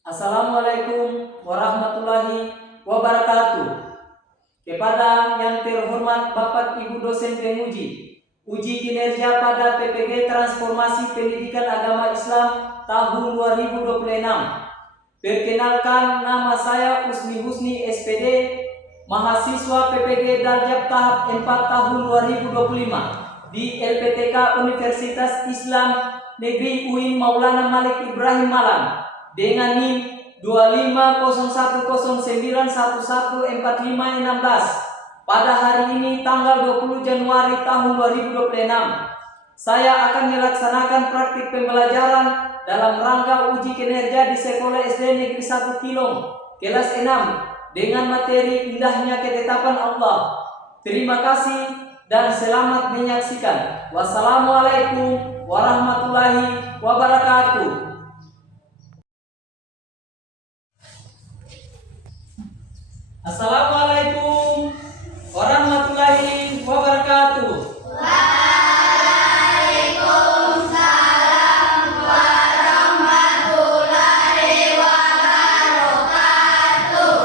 Assalamualaikum warahmatullahi wabarakatuh. Kepada yang terhormat Bapak Ibu dosen penguji, uji kinerja pada PPG Transformasi Pendidikan Agama Islam tahun 2026. Perkenalkan, nama saya Usni Husni SPD, mahasiswa PPG Darjab tahap 4 tahun 2025 di LPTK Universitas Islam Negeri UIN Maulana Malik Ibrahim Malang dengan NIM 250109114516 pada hari ini tanggal 20 Januari tahun 2026. Saya akan melaksanakan praktik pembelajaran dalam rangka uji kinerja di Sekolah SD Negeri 1 Kilong, kelas 6 dengan materi indahnya ketetapan Allah. Terima kasih dan selamat menyaksikan. Wassalamualaikum warahmatullahi wabarakatuh. Assalamualaikum warahmatullahi wabarakatuh. Waalaikumsalam warahmatullahi wabarakatuh.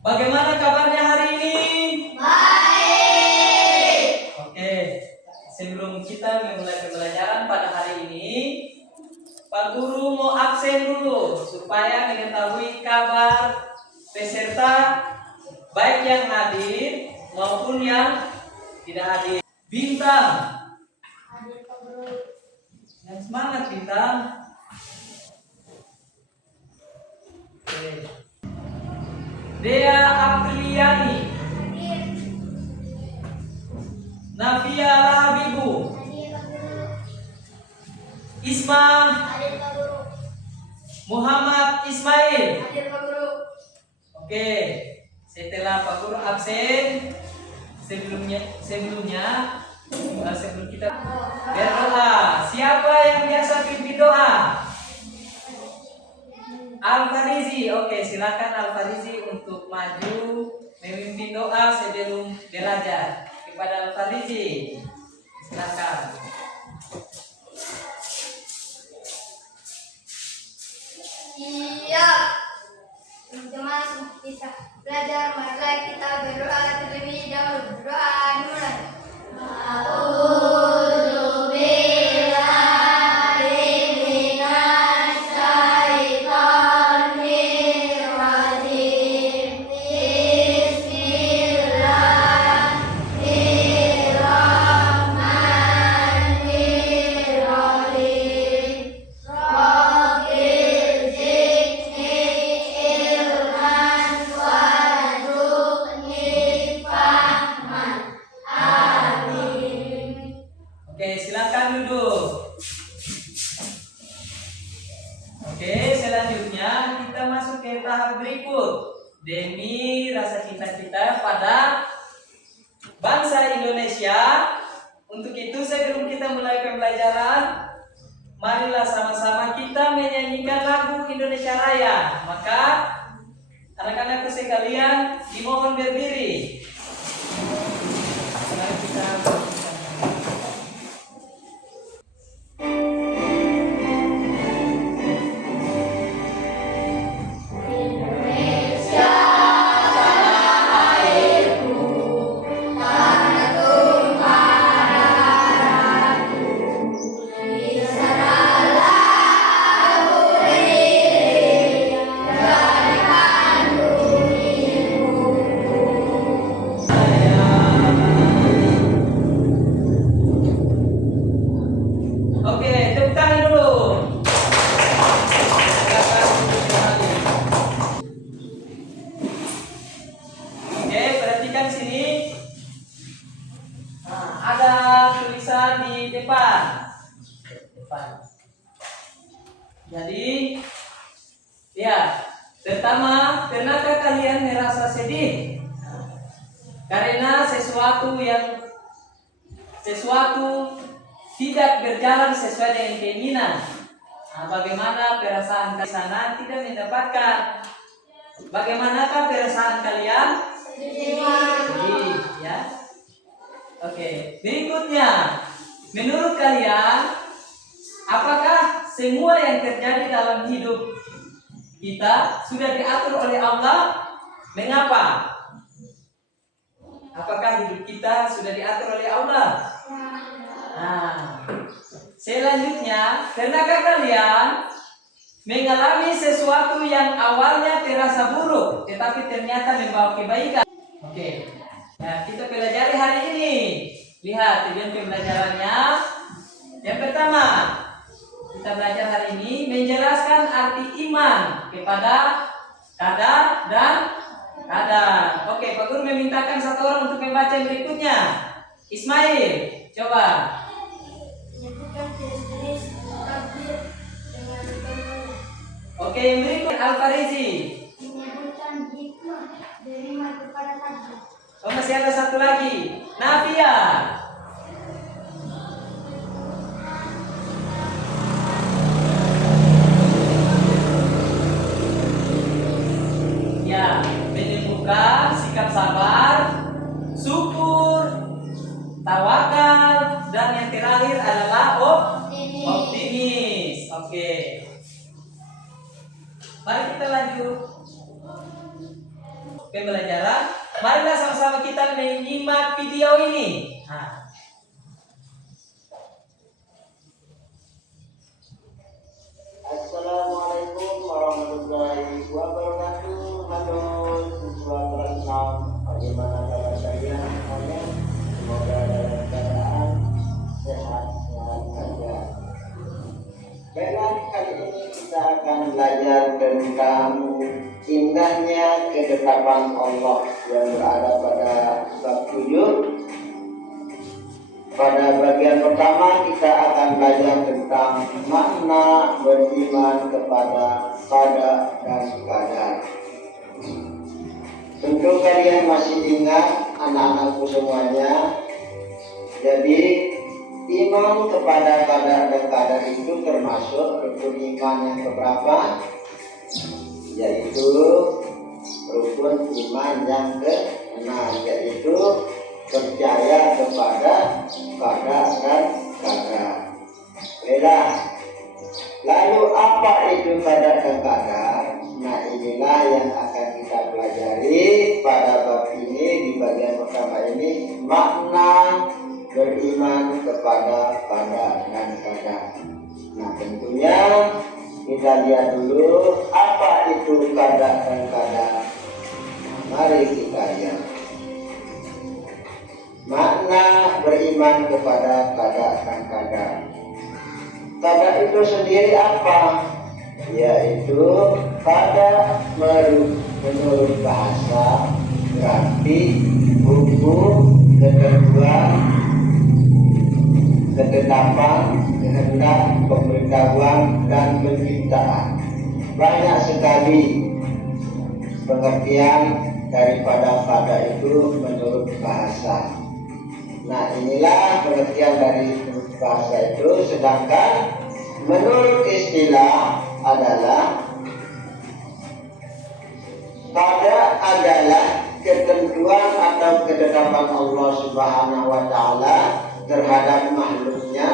Bagaimana kabarnya hari ini? Baik. Oke, sebelum kita memulai pembelajaran pada hari ini, Pak Guru mau absen dulu supaya mengetahui kabar peserta baik yang hadir maupun yang tidak hadir. Bintang, Hadir Pak Guru. yang semangat Bintang. Oke. Dea Apriliani, Hadir. Nafia Rahabibu, Hadir Pak Guru. Isma Hadir Pak Guru. Muhammad Ismail. Hadir Pak Guru. Oke, setelah Pak Guru absen, sebelum kita berdoa. Siapa yang biasa pimpin doa? Al-Farizi. Oke, silakan Al-Farizi untuk maju memimpin doa sebelum belajar. Kepada Al-Farizi, silakan. Iya. Teman-teman, kita belajar, marilah kita berdoa terlebih dahulu. Berdoa dimulai. A'udzu billahi minasy syaithanir rajim. Bismillahirrahmanirrahim. Rabbil zidni ilman warzuqni fahman. Amin. Oke, silakan duduk. Oke, selanjutnya kita masuk ke tahap berikut. Demi rasa cinta kita pada bangsa Indonesia. Untuk itu sebelum kita mulai pembelajaran, marilah sama-sama kita menyanyikan lagu Indonesia Raya. Maka anak-anakku sekalian dimohon berdiri. Mari kita Indonesia tanah airku, tanah tumpah darahku. Isralah aku berdiri dari kandung ibuku. Oke, tepuk tangan dulu. Oke, perhatikan sini. Nah, ada tulisan di depan. Jadi, ya, pertama, pernahkah kalian merasa sedih? Karena sesuatu tidak berjalan sesuai dengan keinginan. Nah, bagaimana perasaan di sana tidak mendapatkan? Bagaimanakah perasaan kalian? Sedih, ya. Oke, berikutnya, menurut kalian, apakah semua yang terjadi dalam hidup kita sudah diatur oleh Allah. Mengapa? Apakah hidup kita sudah diatur oleh Allah? Nah, selanjutnya, pernahkah kalian mengalami sesuatu yang awalnya terasa buruk, tetapi ternyata membawa kebaikan? Oke, nah kita pelajari hari ini. Lihat tujuan pembelajarannya. Yang pertama, kita belajar hari ini menjelaskan arti iman kepada qadar dan qadar. Oke, Pak Guru memintakan satu orang untuk membaca yang berikutnya. Ismail, coba. Menyebutkan jenis-jenis takdir dengan contohnya. Oke, yang berikut Al-Farizi. Menyebutkan hikmah dari kepada takdir. Oh, masih ada satu lagi. Nafia. Ya, menyembuhkan sikap sabar, syukur, tawakal, dan yang terakhir adalah optimis. Oke. Mari kita lanjut pembelajaran. Marilah sama-sama kita menyimak video ini. Nah. Assalamualaikum warahmatullahi wabarakatuh. Halo siswa kelas 6, bagaimana kabar kalian semuanya? Semoga dalam keadaan sehat-sehat saja. Baiklah, kali ini kita akan belajar tentang indahnya ketetapan Allah yang berada pada bab 7. Pada bagian pertama kita akan belajar tentang makna beriman kepada qada dan qadar. Tentu kalian masih ingat anak-anakku semuanya. Jadi iman kepada qada dan qadar itu termasuk rukun iman yang keberapa? Yaitu rukun iman yang ke-6, yaitu percaya kepada qada dan qadar. Baiklah. Lalu apa itu qada dan qadar? Nah, inilah yang akan kita pelajari pada bab ini. Di bagian pertama ini makna beriman kepada qada dan qadar. Nah, tentunya kita lihat dulu apa itu qada dan qadar. Mari kita lihat. Makna beriman kepada qada dan qadar. Qada itu sendiri apa? Yaitu qada menurut bahasa berarti hukum, ketentuan, ketetapan, kehendak, pemberitahuan, dan penciptaan. Banyak sekali pengertian daripada qada itu menurut bahasa. Nah, inilah pengertian dari bahasa itu. Sedangkan menurut istilah adalah qada adalah ketentuan atau ketetapan Allah Subhanahu wa Ta'ala terhadap makhluknya.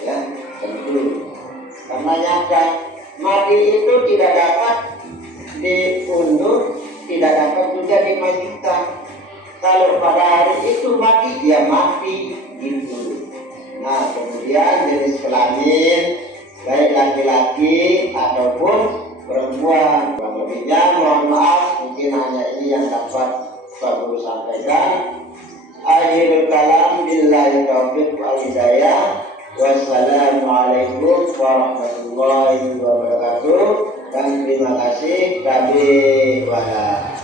Ya, tentu. Karena nyata mati itu tidak dapat diundur, tidak dapat juga dimatikan. Kalau pada hari itu mati, dia mati gitu. Nah, kemudian jenis kelamin baik laki-laki ataupun perempuan. Kurang lebihnya mohon maaf, mungkin hanya ini yang dapat Pak Guru sampaikan. Akhirul kalam, billahi taufiq wal hidayah. Wassalamualaikum warahmatullahi wabarakatuh. Dan terima kasih. Kami wala.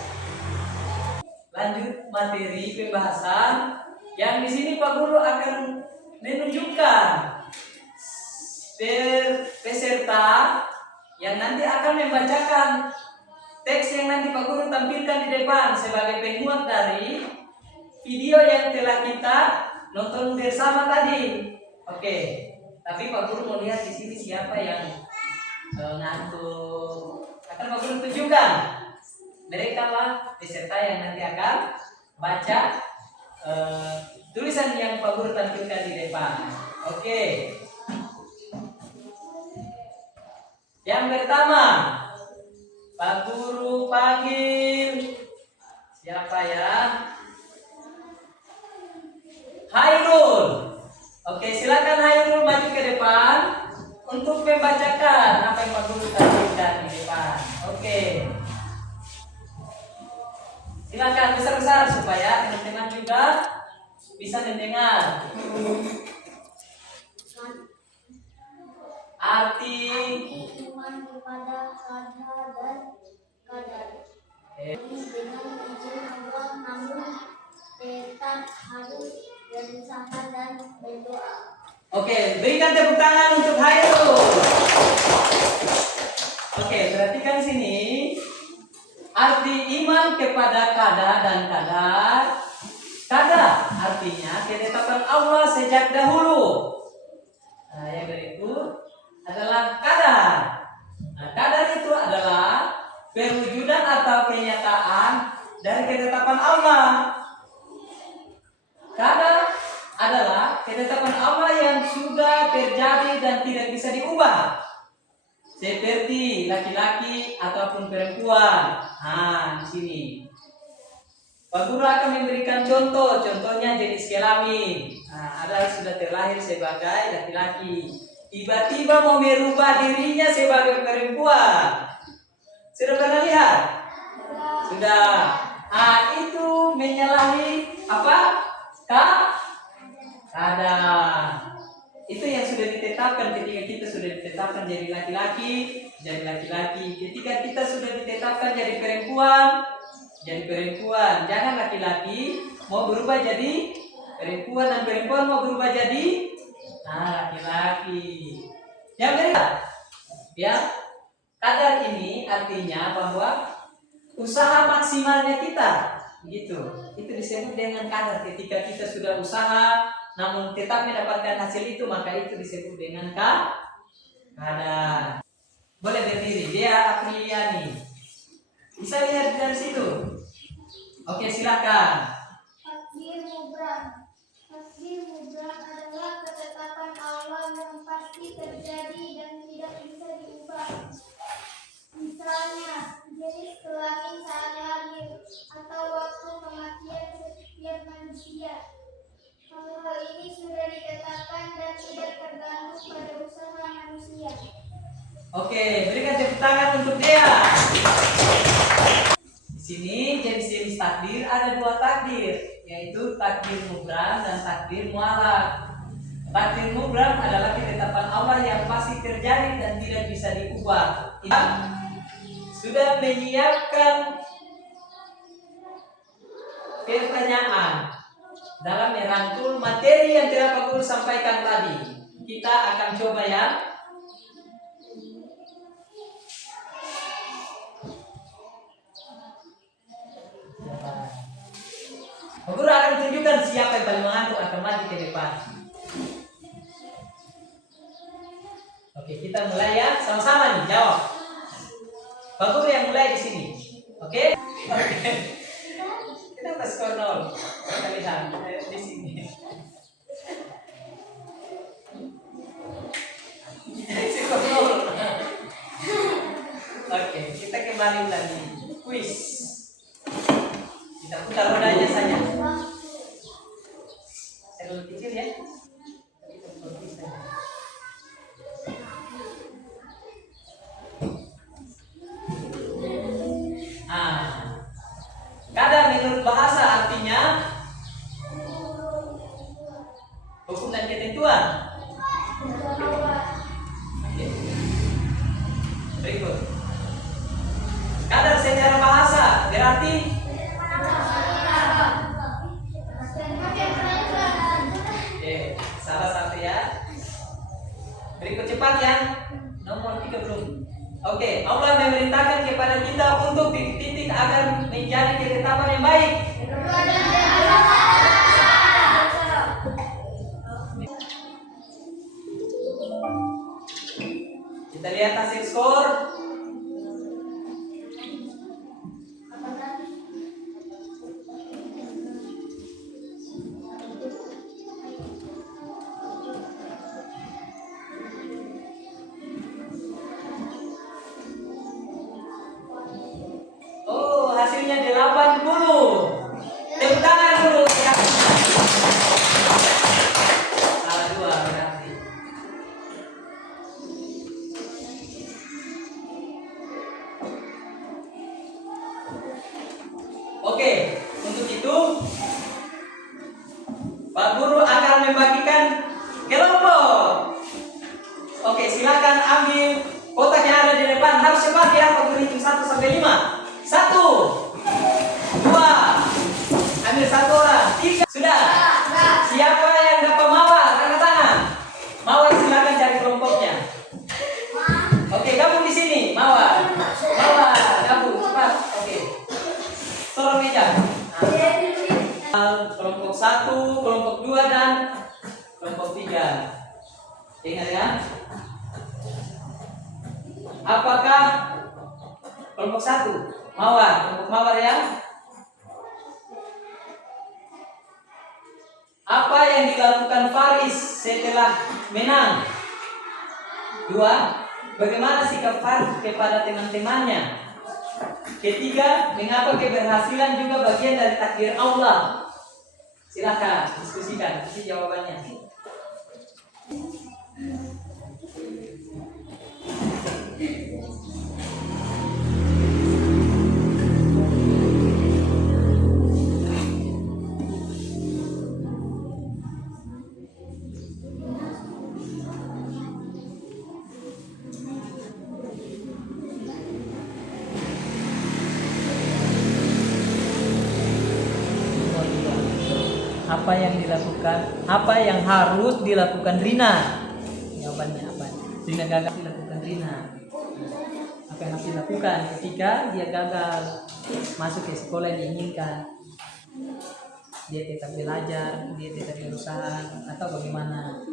Lanjut materi pembahasan yang di sini Pak Guru akan menunjukkan peserta yang nanti akan membacakan teks yang nanti Pak Guru tampilkan di depan sebagai penguat dari video yang telah kita nonton bersama tadi. Oke, tapi Pak Guru mau lihat di sini siapa yang ngantuk. Akan Pak Guru tunjukkan. Mereka lah peserta yang nanti akan baca tulisan yang Pak Guru tampilkan di depan. Oke. Yang pertama, Pak Guru panggil siapa ya? Hairul. Oke, silakan Hairul maju ke depan untuk membacakan apa yang Pak Guru tampilkan di depan. Oke. Silakan besar-besar supaya teman-teman juga bisa mendengar. Arti iman kepada kada dan kadar. Dengan izin Allah, namun tetap harus berusaha dan berdoa. Oke, berikan tepuk tangan untuk Hairul. Oke, perhatikan sini. Arti iman kepada kada dan kadar. Kada artinya ketetapan Allah sejak dahulu. Nah, yang berikut adalah kadar. Nah, kadar itu adalah perwujudan atau kenyataan dari ketetapan Allah. Kadar adalah ketetapan Allah yang sudah terjadi dan tidak bisa diubah, seperti laki-laki ataupun perempuan. Nah, di sini Pak Guru akan memberikan contoh, contohnya jenis kelamin. Nah, ada sudah terlahir sebagai laki-laki, tiba-tiba mau merubah dirinya sebagai perempuan. Sudah pernah lihat? Sudah. Ah, itu menyalahi apa? Kada. Itu yang sudah ditetapkan ketika kita sudah ditetapkan jadi laki-laki, jadi laki-laki. Ketika kita sudah ditetapkan jadi perempuan, jadi perempuan. Jangan laki-laki mau berubah jadi perempuan dan perempuan mau berubah jadi laki-laki. Yang beda. Ya. Kadar ini artinya bahwa usaha maksimalnya kita, gitu. Itu disebut dengan kadar. Ketika kita sudah usaha namun tetap mendapatkan hasil itu, maka itu disebut dengan kadar. Boleh berdiri. Dia Apriliani. Bisa lihat dari situ. Oke, silakan. Takdir mubram. Takdir mubram adalah ketetapan Allah yang pasti terjadi dan tidak bisa diubah. Misalnya, jenis kelamin saat lahir atau waktu kematian setiap manusia. Hal ini sudah ditetapkan dan tidak tergantung pada usaha manusia. Oke, berikan tepuk tangan untuk dia. Di sini jenis-jenis takdir ada dua takdir, yaitu takdir mubram dan takdir mualak. Takdir mubram adalah ketetapan Allah yang pasti terjadi dan tidak bisa diubah. Sudah menyiapkan pertanyaan dalam merangkul materi yang telah Pak Guru sampaikan tadi. Kita akan coba ya. Pak Guru akan tunjukkan siapa yang paling mengantuk akan maju ke depan. Oke, kita mulai ya, sama-sama nih jawab. Pak Guru yang mulai di sini. Oke? Oke. Kenapa skor 0? Kita lihat di sini. Skor 0. Oke, kita kembali lagi. Kuis. Kita putar rodanya saja. Terlalu kecil ya. Kadar menurut bahasa artinya hukum dan ketentuan. Oke. Berikut. Kadar secara bahasa berarti salah satu ya. Berikut cepat ya. Nomor 3 belum. Oke, Allah memerintahkan kepada kita untuk titik agar menjadi ketetapan yang baik. Kita lihat hasil skor. lagi apa berhitung 1 sampai 5. 1, 2, ambil 1 orang, 3. Sudah. Siapa yang dapat mawar? Angkat tangan. Mawar silakan cari kelompoknya. Oke, gabung di sini. Mawar. Mawar, gabung cepat. Oke. Sorong meja. Kelompok 1, kelompok 2 dan kelompok 3. Ingat ya. Apakah kelompok 1 mawar? Kelompok mawar ya. Apa yang dilakukan Faris setelah menang? 2. Bagaimana sikap Faris kepada teman-temannya? Ketiga, mengapa keberhasilan juga bagian dari takdir Allah? Silakan diskusikan, kasih jawabannya. Apa yang dilakukan? Apa yang harus dilakukan Rina? Jawabannya apa? Rina gagal dilakukan Rina. Apa yang harus dilakukan ketika dia gagal masuk ke sekolah yang diinginkan? Dia tetap belajar, dia tetap berusaha, atau bagaimana?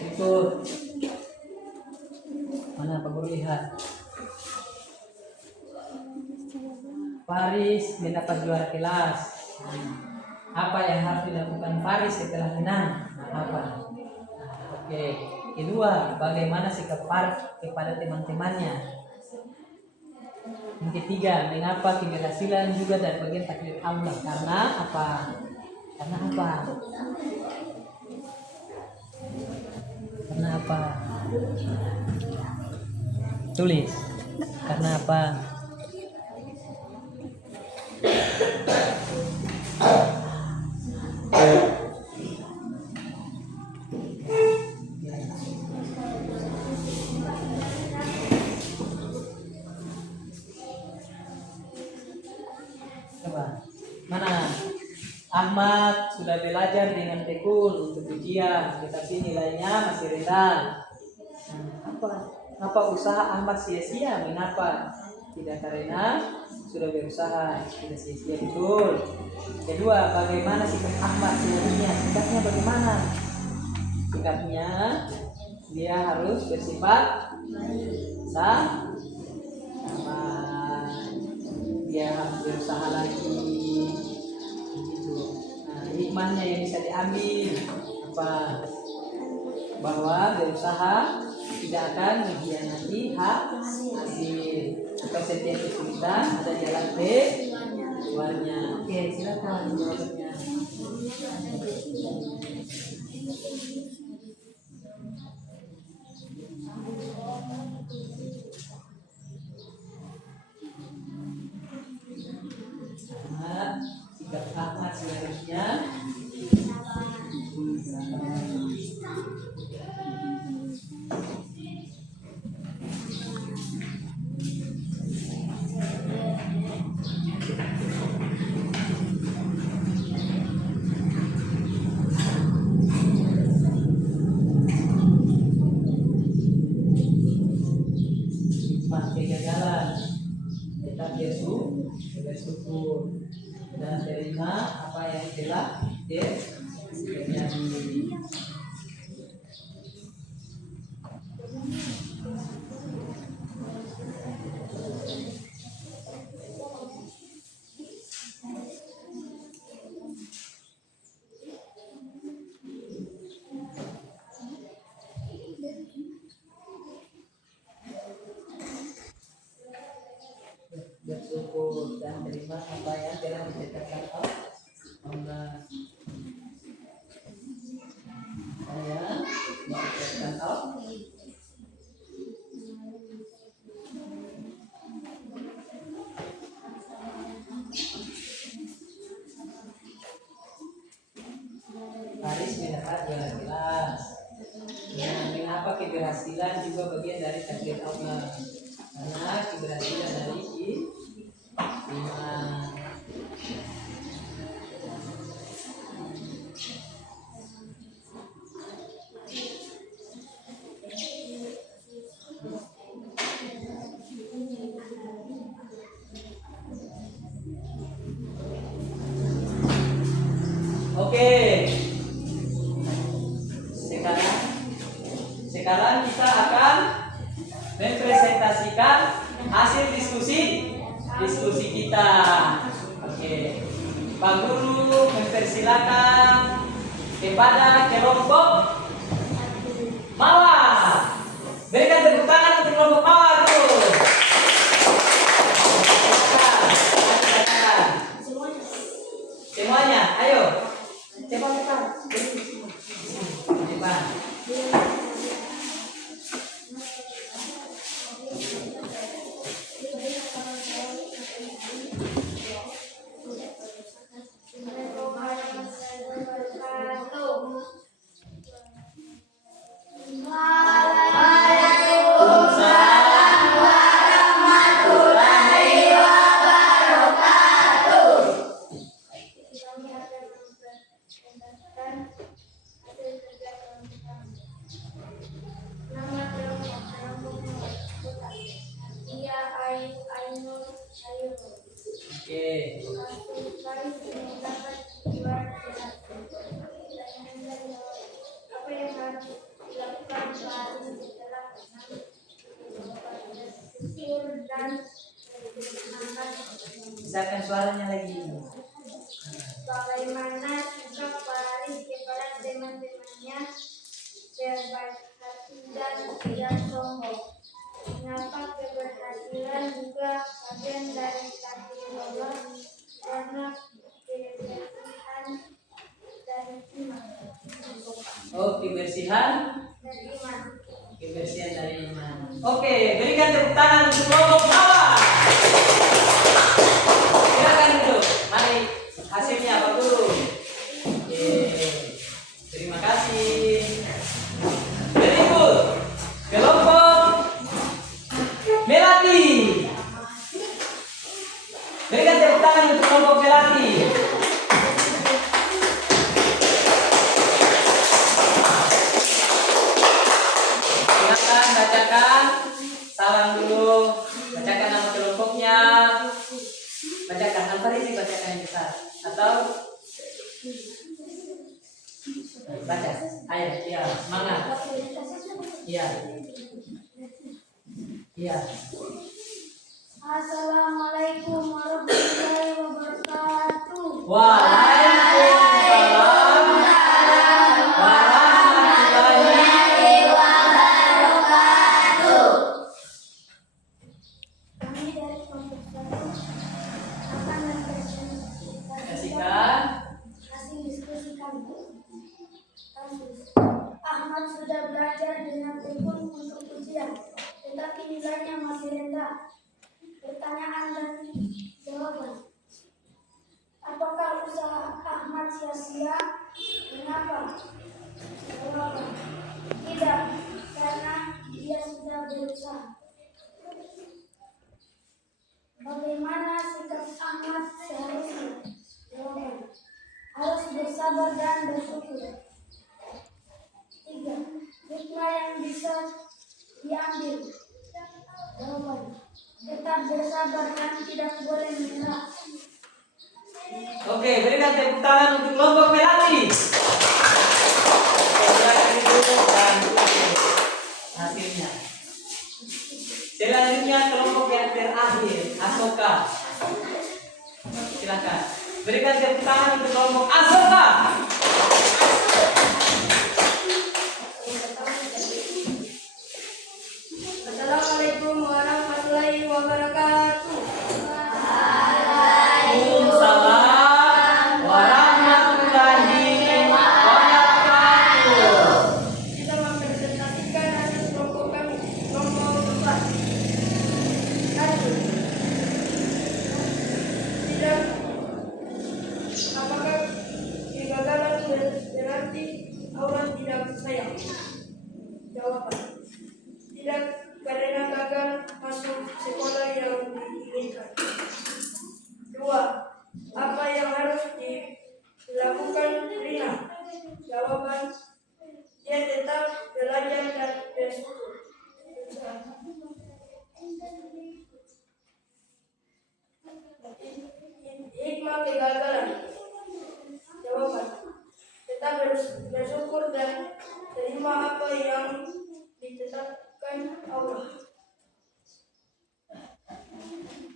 Itu mana Pak Guru lihat? Faris mendapat juara kelas. Apa yang harus dilakukan Faris setelah menang? Apa? Oke. Kedua, bagaimana sikap Faris kepada teman-temannya? Yang ketiga, mengapa keberhasilan juga dari bagian takdir Allah? Karena apa? Karena apa? Karena apa? Tulis. Karena apa? Coba. Mana? Ahmad sudah belajar dengan tekun untuk ujian, tetapi nilainya masih rendah. Apa usaha Ahmad sia-sia? Mengapa? Tidak, karena sudah berusaha, tidak sia-sia, betul. Kedua, bagaimana sikap Ahmad seharusnya? Sikapnya bagaimana? Sikapnya dia harus bersifat sama, dia harus berusaha lagi gitu. Nah, hikmahnya yang bisa diambil apa? Bahwa berusaha tidak akan mengkhianati hak hasil, atau setiap kesulitan ada jalan keluarnya. Oke, silakan jawabannya. Sikap Ahmad seharusnya kegagalan tetap bersyukur dan terima apa yang telah terjadi. Bersyukur dan terima apa yang telah ditetapkan Allah. Saya ditetapkan Allah. Faris mendapat juara kelas. Nah, mengapa keberhasilan juga bagian dari takdir Allah? Karena keberhasilan dari iman. Oke. Sekarang kita akan mempresentasikan hasil diskusi kita. Oke. Pak Guru mempersilakan kepada kelompok Mawar. Berikan tepuk tangan untuk kelompok Mawar dulu. Silakan. Semuanya, ayo. Cepat. Cepat. Apa yang harus dilakukan setelah dan Misalkan suaranya lagi. bagaimana sikap Faris kepada teman-temannya terbaik hati dan tidak sombong. Kenapa keberhasilan juga bagian dari takdir Allah karena kebersihan dari iman. Oh, kebersihan Dari iman. Kebersihan dari iman. Oke, berikan tepuk tangan untuk kelompok Mawar. Silakan duduk. Mari hasilnya Pak Guru. Terima kasih. Berikut kelompok Melati. Berikan tepuk tangan untuk kelompok Melati. Silakan bacakan salam dulu, bacakan nama kelompoknya, bacakan Al-Farisi, bacakan yang besar atau baca, ayo, iya, semangat, iya. Assalamualaikum warahmatullahi wabarakatuh. Waalaikumsalam warahmatullahi wabarakatuh. Kami dari kelompok 1 akan mempresentasikan hasil diskusi kami. Kasus Ahmad sudah belajar dengan tekun untuk ujian, tetapi nilainya masih rendah. Pertanyaan dan jawaban. Apakah usaha Ahmad sia-sia? Mengapa? Jawaban. Tidak, karena dia sudah berusaha. Bagaimana sikap Ahmad seharusnya? Jawaban. Harus bersabar dan bersyukur. 3. Hikmah yang bisa diambil. Jawaban. Tetap bersabar dan tidak boleh menyerah. Oke, berikan tepuk tangan untuk kelompok Melati. Silakan duduk dan tulis hasilnya. Selanjutnya kelompok yang terakhir, Asoka. Silakan. Berikan tepuk tangan untuk kelompok Asoka. Assalamualaikum warahmatullahi wabarakatuh. Waalaikumsalam warahmatullahi wabarakatuh. Kita mempresentasikan hasil kelompok kami, kelompok 4. Tidak. Apakah kegagalan berarti Allah tidak sayang? Jawaban. Tidak. Karena Allah tidak sayang kepada orang yang tidak berusaha. 5. Apakah kegagalan berarti Allah tidak sayang? Jawaban. Tidak. Karena Allah tidak sayang kepada orang yang tidak berusaha. 6. Jawaban: tidak, karena gagal masuk sekolah yang diinginkan. 2. Apa yang harus dilakukan Rina? Jawaban: dia tetap belajar dan bersyukur. Hikmah kegagalan. Jawaban: tetap bersyukur dan terima apa yang ditetapkan Allah.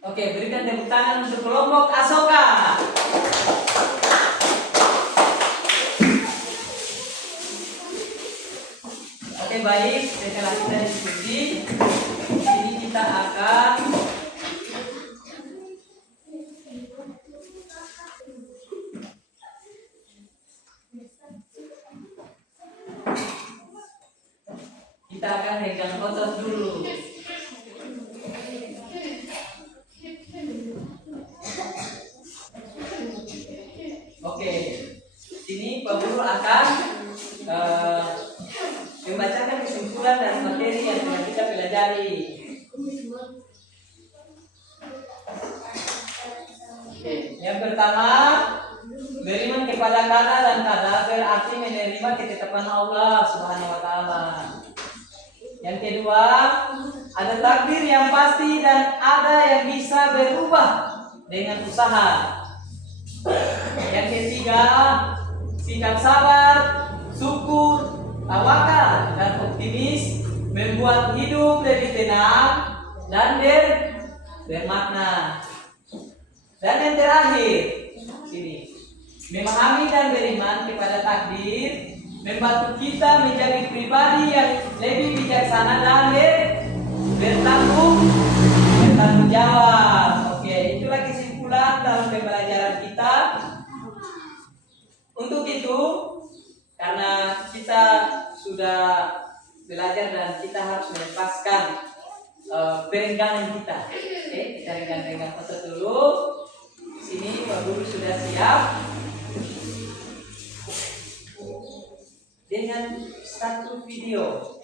Oke, berikan tepuk tangan untuk kelompok Asoka. Oke, baik. Setelah kita diskusi, ini kita akan pegang otot dulu. Oke, sini Pak Guru akan membacakan kesimpulan dan materi yang telah kita pelajari. Oke, yang pertama, beriman kepada qada dan qadar berarti menerima ketetapan Allah Subhanahu wa taala. Yang kedua, ada takdir yang pasti dan ada yang bisa berubah dengan usaha. Yang ketiga, sikap sabar, syukur, tawakal dan optimis membuat hidup lebih tenang dan bermakna. Dan yang terakhir, sini, memahami dan beriman kepada takdir membantu kita menjadi pribadi yang lebih bijaksana dan bertanggung jawab. Oke, itulah kesimpulan dalam pembelajaran kita. Untuk itu, karena kita sudah belajar dan kita harus melepaskan perenggangan kita. Oke, kita renggang otot dulu. Sini Pak Guru sudah siap dengan satu video.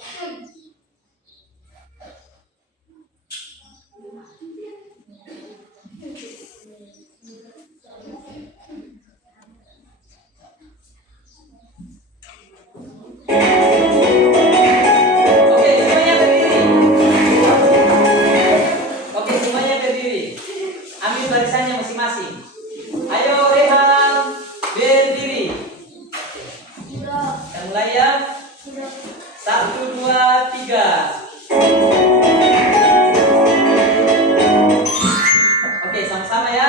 Oke, semuanya berdiri. Ambil barisannya masing-masing. Ayo Rehan, berdiri. Kita mulai ya. 1, 2, 3. Oke, sama-sama ya.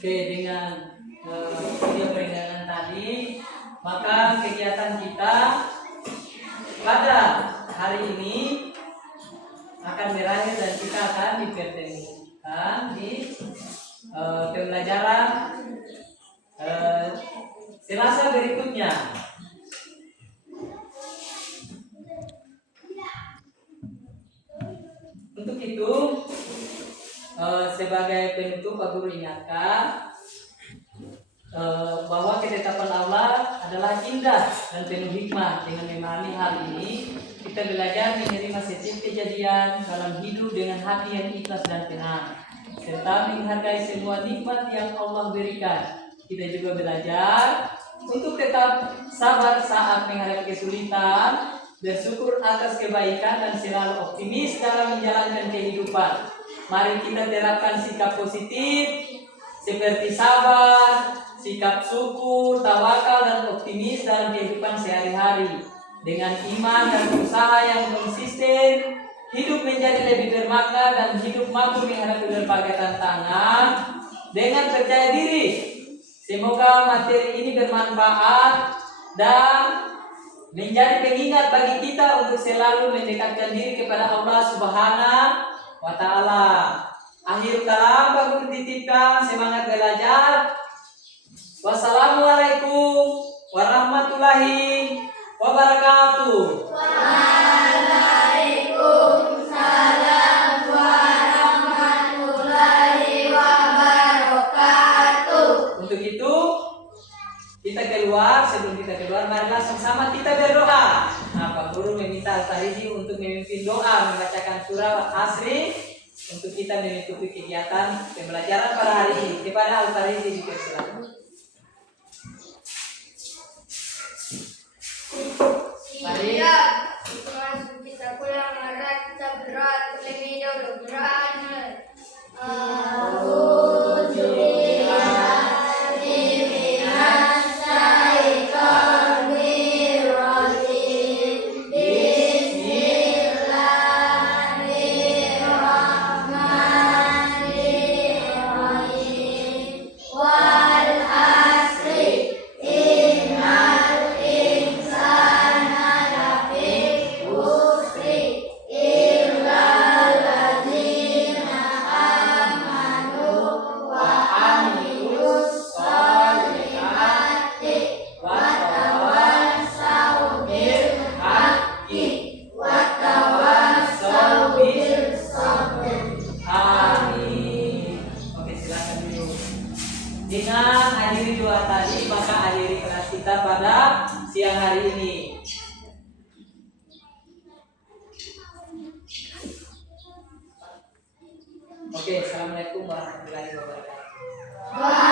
Oke, dengan video peringatan tadi, maka kegiatan kita pada hari ini akan berakhir dan kita akan dipertemukan di pembelajaran Selasa berikutnya. Untuk itu, sebagai penutup, Pak Guru ingatkan bahwa ketetapan Allah adalah indah dan penuh hikmah. Dengan memahami hal ini, kita belajar menerima setiap kejadian dalam hidup dengan hati yang ikhlas dan tenang, serta menghargai semua nikmat yang Allah berikan. Kita juga belajar untuk tetap sabar saat menghadapi kesulitan, bersyukur atas kebaikan, dan selalu optimis dalam menjalankan kehidupan. Mari kita terapkan sikap positif seperti sabar, sikap syukur, tawakal, dan optimis dalam kehidupan sehari-hari. Dengan iman dan usaha yang konsisten, hidup menjadi lebih bermakna dan hidup mampu menghadapi berbagai tantangan dengan percaya diri. Semoga materi ini bermanfaat dan menjadi pengingat bagi kita untuk selalu mendekatkan diri kepada Allah Subhanahu wa Ta'ala. Akhir kalam, Pak Guru titipkan semangat belajar. Wassalamualaikum warahmatullahi wabarakatuh. Waalaikumsalam warahmatullahi wabarakatuh. Untuk itu, kita keluar. Sebelum kita keluar, marilah sama-sama kita berdoa. Nah, Pak Guru meminta Al-Farizi untuk memimpin doa, membacakan surah Asri untuk kita menutupi kegiatan pembelajaran pada hari ini. Kepada Al-Farizi dipersilakan. Mari. Masuk kita pulang arah kita berat terlebih dahulu beramal. Dengan akhiri doa tadi, maka akhiri kelas kita pada siang hari ini. Oke, assalamualaikum warahmatullahi wabarakatuh.